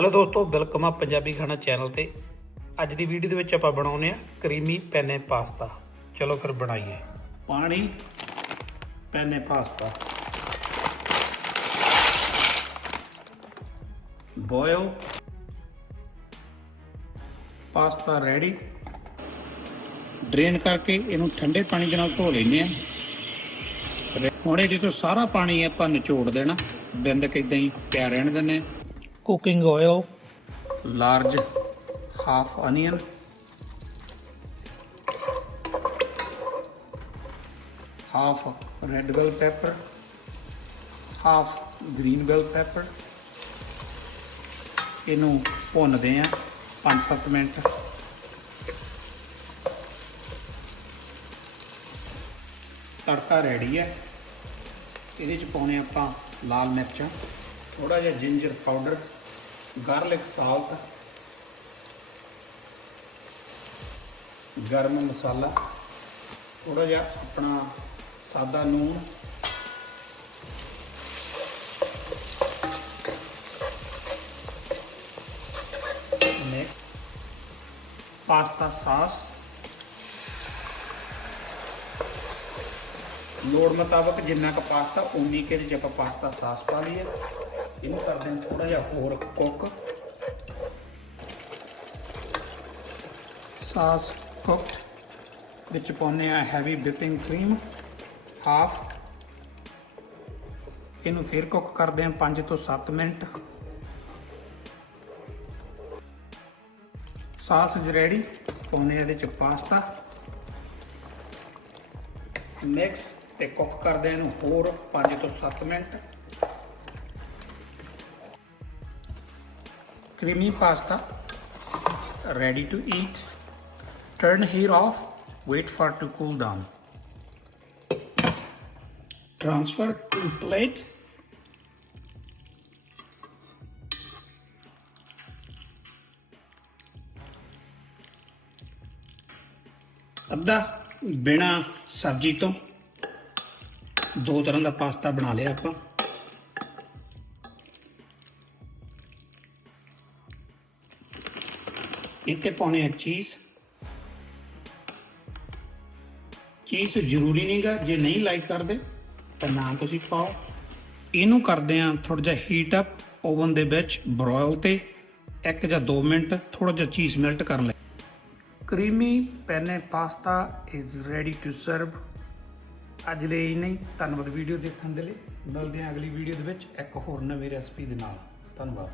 Hello ਦੋਸਤੋ welcome ਆ ਪੰਜਾਬੀ ਖਾਣਾ ਚੈਨਲ ਤੇ। ਅੱਜ ਦੀ ਵੀਡੀਓ ਦੇ ਵਿੱਚ ਆਪਾਂ ਬਣਾਉਨੇ ਆ ਕਰੀਮੀ ਪੈਨੇ ਪਾਸਤਾ। ਚਲੋ ਫਿਰ ਬਣਾਈਏ। ਪਾਣੀ, penne pasta. Boil pasta ready drain ਕਰਕੇ ਇਹਨੂੰ ਠੰਡੇ ਪਾਣੀ ਦੇ ਨਾਲ ਧੋ ਲੈਂਦੇ ਆ। ਹੁਣ ਇਹਦੇ ਤੋਂ ਸਾਰਾ ਪਾਣੀ ਆਪਾਂ ਨਿਚੋੜ ਦੇਣਾ ਬਿੰਦ ਕੇ ਹੀ ਪਿਆ ਰਹਿਣ ਦਿੰਨੇ cooking oil large half onion half red bell pepper half green bell pepper ਇਹਨੂੰ ਭੁੰਨਦੇ ਆ 5-7 ਮਿੰਟ। ਤੜਕਾ ਰੈਡੀ ਹੈ। ਇਹਦੇ ਚ ਪਾਉਣੇ ਆਪਾਂ ਲਾਲ ਮਿਰਚਾਂ। ਥੋੜਾ ਜਿਹਾ ਜਿੰਜਰ ਪਾਊਡਰ ਗਾਰਲਿਕ ਸਾਲਟ, ਗਰਮ ਮਸਾਲਾ ਥੋੜਾ ਜਿਹਾ ਆਪਣਾ ਸਾਦਾ ਨੂਣ, ਨੇ ਪਾਸਤਾ ਸਾਸ। ਲੋੜ ਮੁਤਾਬਕ ਜਿੰਨਾ ਕੁ ਪਾਸਤਾ ਉਨੀ ਕੇ ਚ ਆਪਾਂ ਪਾਸਤਾ ਸਾਸ ਪਾ ਲਈਏ। ਇਹਨੂੰ ਕਰਦੇ ਹਾਂ ਥੋੜਾ ਜਿਹਾ ਹੋਰ ਕੁੱਕ। ਸਾਸ ਕੁੱਕਡ ਵਿੱਚ ਪਾਉਂਦੇ ਆ ਹੈਵੀ ਵਿਪਿੰਗ ਕਰੀਮ ਹਾਫ ਇਹਨੂੰ ਫਿਰ ਕੁੱਕ ਕਰਦੇ ਹਾਂ 5 ਤੋਂ 7 ਮਿੰਟ। ਸਾਸ ਇਜ਼ ਰੈਡੀ ਪਾਉਂਦੇ ਆ ਇਹਦੇ ਚ ਪਾਸਤਾ ਮਿਕਸ ਤੇ ਕੁੱਕ ਕਰਦੇ ਇਹਨੂੰ ਹੋਰ 5 ਤੋਂ 7 minute. Creamy pasta ready to eat turn heat off wait for it to cool down transfer to plate ਅੱਧਾ ਬਿਨਾ ਸਬਜ਼ੀ ਤੋਂ ਦੋ ਤਰ੍ਹਾਂ ਦਾ ਪਾਸਤਾ ਬਣਾ ਲਿਆ ਆਪਾਂ ਇੱਥੇ ਪਾਉਣੇ ਆ ਚੀਜ਼। ਚੀਜ਼ ਜ਼ਰੂਰੀ ਨਹੀਂਗਾ, ਜੇ ਨਹੀਂ ਲਾਈਕ ਕਰਦੇ, ਤਾਂ ਨਾ ਤੁਸੀਂ ਪਾਓ। ਇਹਨੂੰ ਕਰਦੇ ਆ ਥੋੜਾ ਜਿਹਾ ਹੀਟ ਅਪ ਓਵਨ ਦੇ ਵਿੱਚ ਬਰੋਇਲ ਤੇ 1 ਜਾਂ 2 ਮਿੰਟ ਥੋੜਾ ਜਿਹਾ ਚੀਜ਼ ਮੈਲਟ ਕਰ ਲੈ। Creamy penne pasta is ready to serve ਅੱਜ ਲਈ ਨਹੀਂ ਧੰਨਵਾਦ ਵੀਡੀਓ ਦੇਖਣ ਦੇ ਲਈ। ਮਿਲਦੇ ਹਾਂ ਅਗਲੀ ਵੀਡੀਓ ਦੇ ਵਿੱਚ ਇੱਕ ਹੋਰ ਨਵੀਂ ਰੈਸਪੀ ਦੇ ਨਾਲ। ਧੰਨਵਾਦ।